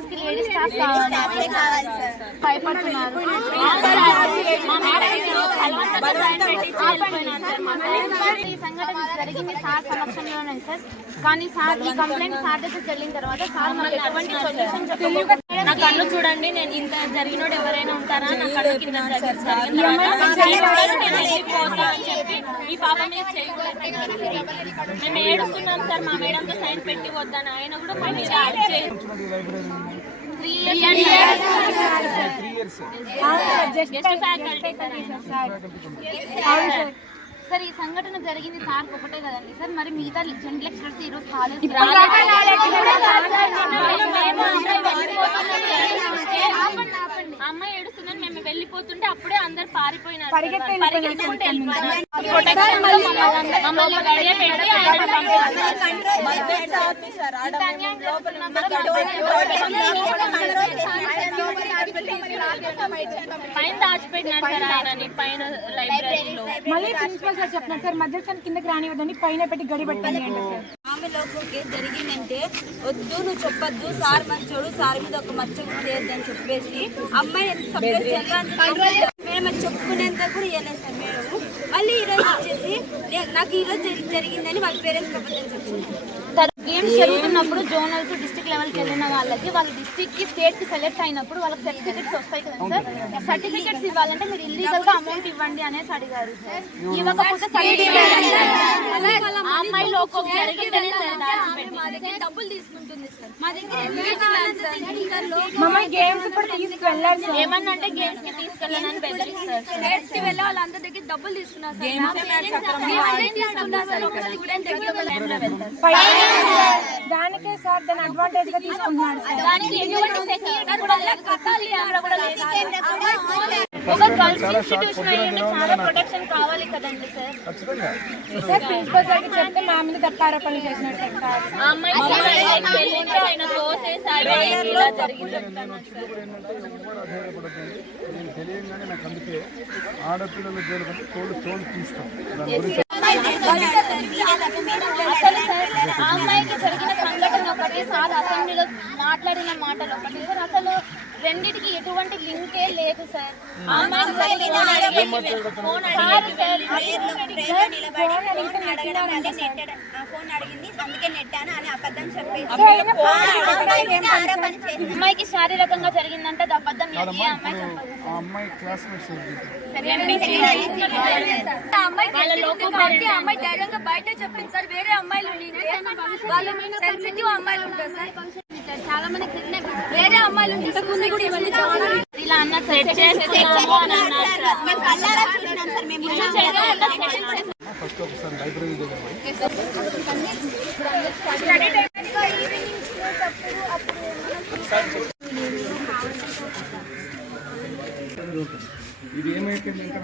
కాలేజ్కి ladies staff కావాలి భయపడుతున్నారు ఈ సంఘటన జరిగింది సార్ సమక్షంలోనే సార్ కానీ సార్ ఈ కంప్లైంట్ సార్ దగ్గర తర్వాత సార్ మనకి ఎటువంటి సొల్యూషన్ చెప్పలేదు నా కళ్ళు చూడండి నేను ఇంత జరిగినోడు ఎవరైనా ఉంటారా నా కళ్ళు కింద జరిగింది. జరిగిన తర్వాత నేను వెళ్ళిపోతా అని చెప్పి ఈ పాప మీద చేయకూడదు మేము ఏడుస్తున్నాం సార్ మా మేడంతో సైన్ పెట్టి వద్దని ఆయన కూడా మా మీద సార్ ఈ సంఘటన జరిగింది సార్ ఒకటే కదండి సార్. మరి మిగతా జెంట్ లెక్చరర్స్ ఈ రోజు కాలేజ్ అమ్మాయి ఏడుస్తుందని మేము వెళ్ళిపోతుంటే అప్పుడే అందరు పారిపోయినారు పైన దాచిపెట్టినారు సార్ ఆయనని పైన లైబ్రరీలో. మళ్ళీ ప్రిన్సిపల్ సార్ చెప్తున్నారు. సార్ మధ్యస్థానం కిందకి రానివ్వదని పైన పెట్టి గడి పెట్టండి అంటే సార్? ఆమె లోపలికి జరిగిందంటే వద్దు నువ్వు చెప్పొద్దు. సార్ మంచోడు సార్ మీద ఒక మచ్చ కూడా లేదని చెప్పేసి అమ్మాయి ఎంత సప్రెస్ చెప్పుకునేంత కూడా ఇవ్వలేదు సార్ మేడం. మళ్ళీ ఈరోజు వచ్చేసి నాకు ఈరోజు జరిగిందని వాళ్ళ పేరెంట్స్ అబద్ధం చెప్పింది గేమ్స్ జరుగుతున్నప్పుడు జోనల్స్ డిస్ట్రిక్ట్ లెవెల్కి వెళ్ళిన వాళ్ళకి వాళ్ళ డిస్ట్రిక్ట్కి స్టేట్కి సెలెక్ట్ అయినప్పుడు వాళ్ళకి సర్టిఫికెట్స్ వస్తాయి కదా సార్ సర్టిఫికెట్స్ ఇవ్వాలంటే మీరు ఇల్లీగల్గా అమౌంట్ ఇవ్వండి అనేసి అడిగారు సార్ ఇవ్వకపోతే certificate ఆ అమ్మాయి లోకం జరిగిందని సార్ దాచిపెట్టి మా దగ్గర డబ్బులు తీసుకుంటుంది సార్ మా దగ్గర గేమ్స్ సార్ ఏమన్నా అంటే గేమ్స్కి తీసుకెళ్ళాలని బెదిరిస్తారు సార్. స్టేట్స్కి వెళ్ళే వాళ్ళందరి దగ్గర డబ్బులు తీసుకున్నారు సార్ దానికే సార్ దాని అడ్వాంటేజ్గా తీసుకుంటున్నాడు ఒక గర్ల్స్ ఇన్స్టిట్యూషన్ అయ్యండి చాలా ప్రొటెక్షన్ కావాలి కదండి సార్. సార్ ప్రిన్సిపల్ సార్కి చెప్తే మా మీద తప్ప ఆరోపణలు చేసినట్టు సార్. ఆ అమ్మాయి చిన్న వెళ్ళింటే ఆయన తోసేసాడు ఇలా జరిగింది నేను తెలియగానే నాకు అందుకే ఆడపిల్లల జోలు కంటే తీస్తాం. ఆ అమ్మాయికి జరిగిన సంఘటన ఒకటి సార్ అసెంబ్లీలో మాట్లాడిన మాటలు ఒకటి సార్ అసలు రెండిటికి ఎటువంటి లింకే లేదు సార్. అమ్మాయికి జరిగిన ఫోన్ సార్ సార్ ఫోన్ అడిగింది అందుకే నెట్టాను అని అబద్ధం చెప్పేసి అమ్మాయికి శారీరకంగా జరిగిందంటే అది అబద్ధం అమ్మాయి క్లాస్మేట్స్ ధైర్యంగా బయట చెప్పింది. సార్ వేరే అమ్మాయిలు వాళ్ళ సెన్సిటివ్ అమ్మాయిలు ఉంటారు సార్. చాలా మంది వేరే అమ్మాయిలు ఇలా అన్న సార్. ఫస్ట్ ఒకసారి లైబ్రరీ ఇది ఏమైపోయింది ఇంకా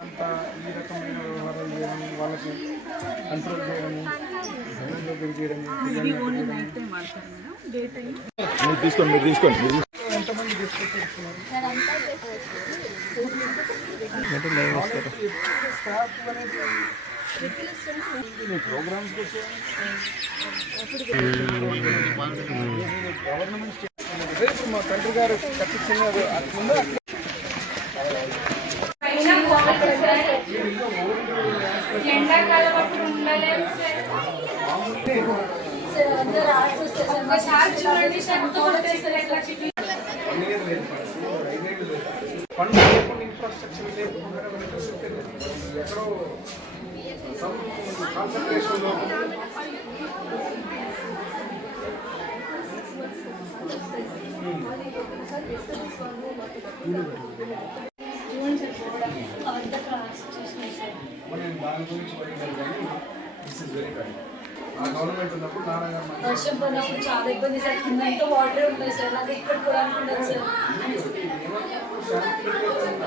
అంత ఈ రకమైన వ్యవహారాలు చేయడం వాళ్ళకి కంట్రోల్ చేయడం దగ్గర చేయడం మీరు తీసుకోండి మీరు తీసుకోండి మా తండ్రి గారు కట్టించినారు అట్లుందో అట్లా ఫండ్ లేకుండా ఇన్ఫ్రాస్ట్రక్చర్ లేకుండా ఎక్కడో దాని గురించి కానీ this is very bad government ఉన్నప్పుడు నారాయణ గారు. మనకి వర్షం పడినప్పుడు చాలా ఇబ్బంది సార్. కింద అంతా వాటర్ ఉంటుంది సార్? నాకు ఇక్కడ కూడా అనుకుంటాను సార్.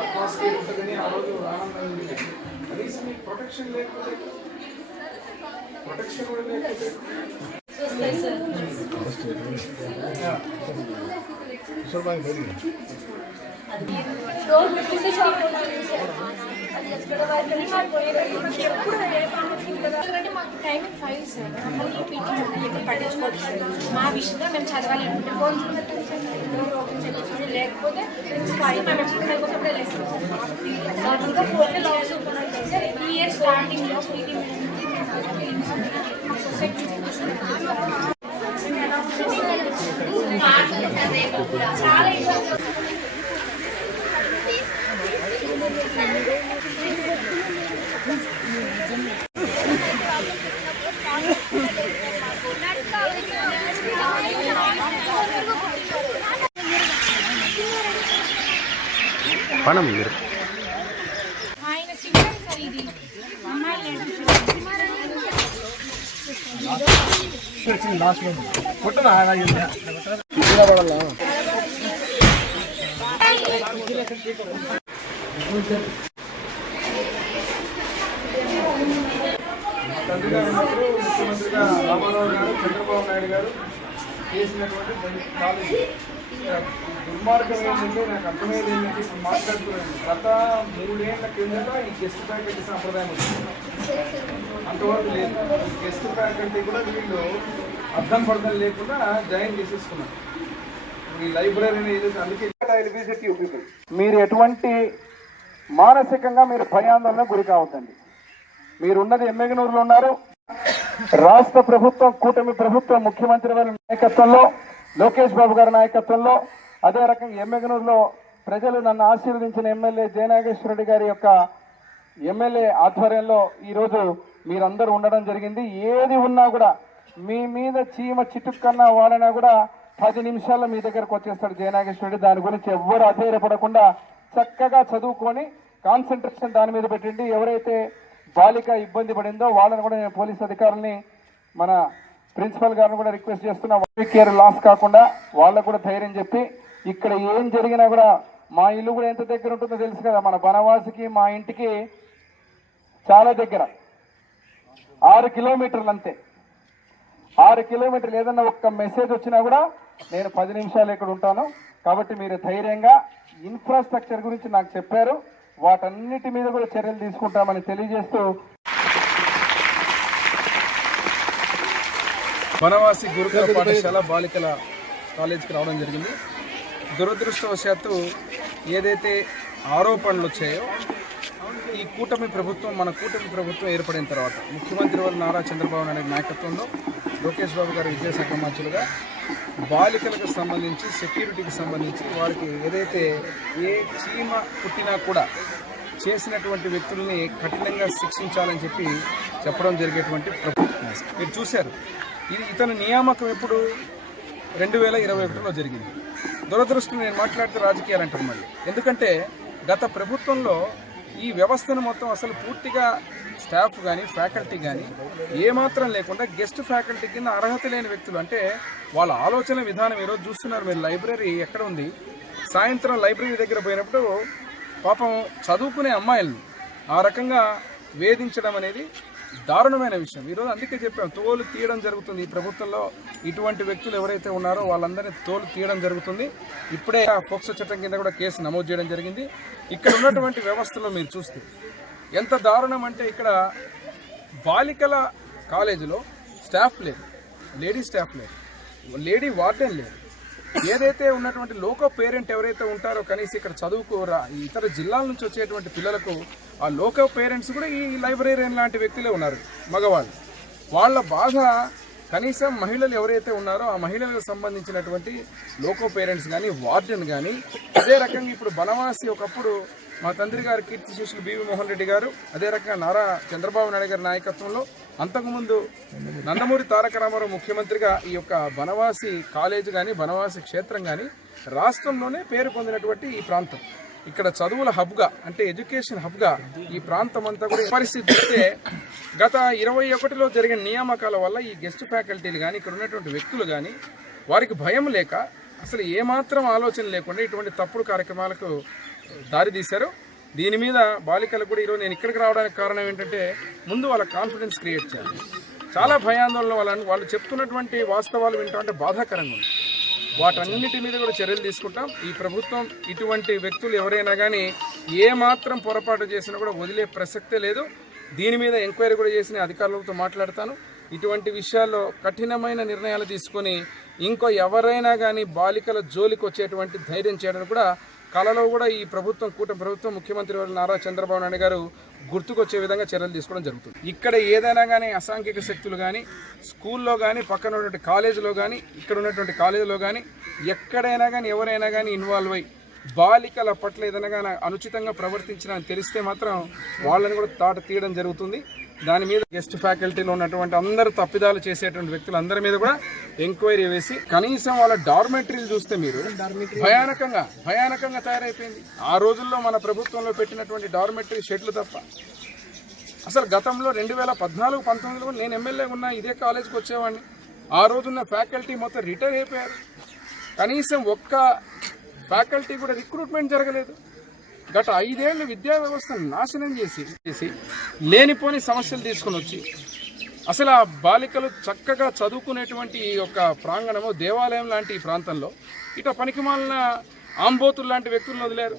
అట్మాస్ఫియర్ ఉంటుందని ఆ రోజు ఆనందంగా ఉంది కనీసం మీకు ప్రొటెక్షన్ లేకపోతే ప్రొటెక్షన్ కూడా లేకపోతే వస్తాయి sir. Kishore bhai ready door పెట్టేసి షాప్ ఎప్పుడు ఏ ఎందుకంటే మాకు ఫైవ్ సార్ మమ్మల్ని పీటీ సార్ మా విషయంలో మేము చదవాలి అనుకుంటే ఫోన్ లేకపోతే ఫైవ్ మేము ఎప్పుడు ఈ ఇయర్ స్టార్టింగ్లో పీటీ సొసైటీ చాలా ఇబ్బంది. లాస్ట్ పుట్టదా తండ్రి గారు ముఖ్యమంత్రిగా రామారావు గారు చంద్రబాబు నాయుడు గారు చేసినటువంటి కాలేజీ దుర్మార్గం ఏంటంటే నాకు అర్థమయ్యేది ఏంటంటే ఇప్పుడు మాట్లాడుతున్నాను గత మూడేళ్ళ కిందట ఈ గెస్ట్ ఫ్యాకల్టీ సాంప్రదాయం వచ్చింది అంతవరకు లేదు ఈ గెస్ట్ ఫ్యాకల్టీ కూడా వీళ్ళు అర్థం పర్థం లేకుండా జాయిన్ చేసేసుకున్నారు ఈ లైబ్రరీని ఏదైతే అందుకే మీరు ఎటువంటి మానసికంగా మీరు భయాందోళన గురి కావద్దండి. మీరున్నది ఎమ్మెగనూరులో ఉన్నారు. రాష్ట్ర ప్రభుత్వం కూటమి ప్రభుత్వం ముఖ్యమంత్రి వారి నాయకత్వంలో లోకేష్ బాబు గారి నాయకత్వంలో అదే రకంగా ఎమ్మెగనూరులో ప్రజలు నన్ను ఆశీర్వదించిన ఎమ్మెల్యే జయనాగేశ్వరరెడ్డి గారి యొక్క ఎమ్మెల్యే ఆధ్వర్యంలో ఈరోజు మీరందరూ ఉండడం జరిగింది. ఏది ఉన్నా కూడా మీ మీద చీమ చిటుక్కన్నా వాడినా కూడా పది నిమిషాల్లో మీ దగ్గరకు వచ్చేస్తాడు జయనాగేశ్వరరెడ్డి దాని గురించి ఎవ్వరు అధైర్యపడకుండా చక్కగా చదువుకొని కాన్సన్ట్రేషన్ దాని మీద పెట్టండి. ఎవరైతే బాలిక ఇబ్బంది పడిందో వాళ్ళని కూడా నేను పోలీస్ అధికారుల్ని మన ప్రిన్సిపల్ గారిని కూడా రిక్వెస్ట్ చేస్తున్నా కేర్ లాస్ కాకుండా వాళ్ళకు కూడా ధైర్యం చెప్పి ఇక్కడ ఏం జరిగినా కూడా మా ఇల్లు కూడా ఎంత దగ్గర ఉంటుందో తెలుసు కదా మన బనవాసికి మా ఇంటికి చాలా దగ్గర. ఆరు కిలోమీటర్లు అంతే. ఆరు కిలోమీటర్లు ఏదన్నా ఒక్క మెసేజ్ వచ్చినా కూడా నేను పది నిమిషాలు ఇక్కడ ఉంటాను. కాబట్టి మీరు ధైర్యంగా ఇన్ఫ్రాస్ట్రక్చర్ గురించి నాకు చెప్పారు. వాటన్నిటి మీద కూడా చర్యలు తీసుకుంటామని తెలియజేస్తూ వనవాసి గురుకుల పాఠశాల బాలికల కాలేజీకి రావడం జరిగింది. దురదృష్టవశాత్తు ఏదైతే ఆరోపణలు వచ్చాయో ఈ కూటమి ప్రభుత్వం మన కూటమి ప్రభుత్వం ఏర్పడిన తర్వాత ముఖ్యమంత్రి వారు నారా చంద్రబాబు నాయుడు నాయకత్వంలో లోకేష్ బాబు గారు విద్యాశాఖ మంత్రులుగా బాలికలకు సంబంధించి సెక్యూరిటీకి సంబంధించి వారికి ఏదైతే ఏ చీమ పుట్టినా కూడా చేసినటువంటి వ్యక్తుల్ని కఠినంగా శిక్షించాలని చెప్పి చెప్పడం జరిగేటువంటి ప్రభుత్వం. మీరు చూశారు. ఇది ఇతని నియామకం ఎప్పుడు? రెండు వేల ఇరవై ఒకటిలో జరిగింది. దురదృష్టం నేను మాట్లాడితే రాజకీయాలు అంటారు మళ్ళీ. ఎందుకంటే గత ప్రభుత్వంలో ఈ వ్యవస్థను మొత్తం అసలు పూర్తిగా స్టాఫ్ కానీ ఫ్యాకల్టీ కానీ ఏమాత్రం లేకుండా గెస్ట్ ఫ్యాకల్టీ కింద అర్హత లేని వ్యక్తులు. అంటే వాళ్ళ ఆలోచన విధానం ఈరోజు చూస్తున్నారు మీరు. లైబ్రరీ ఎక్కడ ఉంది? సాయంత్రం లైబ్రరీ దగ్గర పోయినప్పుడు పాపం చదువుకునే అమ్మాయిలను ఆ రకంగా వేధించడం అనేది దారుణమైన విషయం. ఈరోజు అందుకే చెప్పాం తోలు తీయడం జరుగుతుంది. ఈ ప్రభుత్వంలో ఇటువంటి వ్యక్తులు ఎవరైతే ఉన్నారో వాళ్ళందరినీ తోలు తీయడం జరుగుతుంది. ఇప్పుడే ఆ ఫోక్సో చట్టం కింద కూడా కేసు నమోదు చేయడం జరిగింది. ఇక్కడ ఉన్నటువంటి వ్యవస్థలో మీరు చూస్తే ఎంత దారుణం అంటే ఇక్కడ బాలికల కాలేజీలో స్టాఫ్ లేదు. లేడీ స్టాఫ్ లేదు. లేడీ వార్డెన్ లేదు. ఏదైతే ఉన్నటువంటి లోకో పేరెంట్ ఎవరైతే ఉంటారో కనీసం ఇక్కడ చదువుకోరా ఇతర జిల్లాల నుంచి వచ్చేటువంటి పిల్లలకు ఆ లోకో పేరెంట్స్ కూడా ఈ లైబ్రేరియన్ లాంటి వ్యక్తులే ఉన్నారు మగవాళ్ళు. వాళ్ళ బాధ కనీసం మహిళలు ఎవరైతే ఉన్నారో ఆ మహిళలకు సంబంధించినటువంటి లోకో పేరెంట్స్ కానీ వార్డెన్ కానీ అదే రకంగా ఇప్పుడు బనవాసి ఒకప్పుడు మా తండ్రి గారు కీర్తి శిష్యులు బివి మోహన్ రెడ్డి గారు అదే రకంగా నారా చంద్రబాబు నాయుడు గారి నాయకత్వంలో అంతకుముందు నందమూరి తారక రామారావు ముఖ్యమంత్రిగా ఈ యొక్క బనవాసి కాలేజ్ కానీ బనవాసి క్షేత్రం కానీ రాష్ట్రంలోనే పేరు పొందినటువంటి ఈ ప్రాంతం. ఇక్కడ చదువుల హబ్గా అంటే ఎడ్యుకేషన్ హబ్గా ఈ ప్రాంతం అంతా కూడా పరిస్థితి చూస్తే గత ఇరవై ఒకటిలో జరిగిన నియామకాల వల్ల ఈ గెస్ట్ ఫ్యాకల్టీలు కానీ ఇక్కడ ఉన్నటువంటి వ్యక్తులు కానీ వారికి భయం లేక అసలు ఏమాత్రం ఆలోచన లేకుండా ఇటువంటి తప్పుడు కార్యక్రమాలకు దారితీశారు దీని మీద బాలికలకు కూడా ఈరోజు నేను ఇక్కడికి రావడానికి కారణం ఏంటంటే ముందు వాళ్ళ కాన్ఫిడెన్స్ క్రియేట్ చేయాలి. చాలా భయాందోళన వాళ్ళని వాళ్ళు చెప్తున్నటువంటి వాస్తవాలు వింటామంటే బాధాకరంగా ఉంది. వాటన్నిటి మీద కూడా చర్యలు తీసుకుంటాం. ఈ ప్రభుత్వం ఇటువంటి వ్యక్తులు ఎవరైనా కానీ ఏ మాత్రం పొరపాటు చేసినా కూడా వదిలే ప్రసక్తే లేదు. దీని మీద ఎంక్వైరీ కూడా చేసిన అధికారులతో మాట్లాడతాను. ఇటువంటి విషయాల్లో కఠినమైన నిర్ణయాలు తీసుకొని ఇంకో ఎవరైనా కానీ బాలికల జోలికి వచ్చేటువంటి ధైర్యం చేయడానికి కూడా కళలో కూడా ఈ ప్రభుత్వం కూటమి ప్రభుత్వం ముఖ్యమంత్రి వారు నారా చంద్రబాబు నాయుడు గారు గుర్తుకొచ్చే విధంగా చర్యలు తీసుకోవడం జరుగుతుంది. ఇక్కడ ఏదైనా కానీ అసాంఘిక శక్తులు కానీ స్కూల్లో కానీ పక్కన ఉన్నటువంటి కాలేజీలో కానీ ఇక్కడ ఉన్నటువంటి కాలేజీలో కానీ ఎక్కడైనా కానీ ఎవరైనా కానీ ఇన్వాల్వ్ అయ్యి బాలికల పట్ల ఏదైనా కానీ అనుచితంగా ప్రవర్తించిన తెలిస్తే మాత్రం వాళ్ళని కూడా తాట తీయడం జరుగుతుంది. దాని మీద గెస్ట్ ఫ్యాకల్టీలో ఉన్నటువంటి అందరు తప్పిదాలు చేసేటువంటి వ్యక్తులు అందరి మీద కూడా ఎంక్వైరీ వేసి కనీసం వాళ్ళ డార్మెటరీలు చూస్తే మీరు భయానకంగా భయానకంగా తయారైపోయింది. ఆ రోజుల్లో మన ప్రభుత్వంలో పెట్టినటువంటి డార్మెటరీ షెడ్లు తప్ప. అసలు గతంలో రెండు వేల పద్నాలుగు పంతొమ్మిదిలో నేను ఎమ్మెల్యే ఉన్నా ఇదే కాలేజ్కి వచ్చేవాడిని. ఆ రోజున్న ఫ్యాకల్టీ మొత్తం రిటైర్ అయిపోయారు. కనీసం ఒక్క ఫ్యాకల్టీ కూడా రిక్రూట్మెంట్ జరగలేదు. గత ఐదేళ్ళు విద్యా వ్యవస్థను నాశనం చేసి చేసి లేనిపోని సమస్యలు తీసుకొని వచ్చి అసలు ఆ బాలికలు చక్కగా చదువుకునేటువంటి ఈ యొక్క ప్రాంగణము దేవాలయం లాంటి ఈ ప్రాంతంలో ఇట పనికిమాలిన ఆంబోతులు లాంటి వ్యక్తులను వదిలేరు.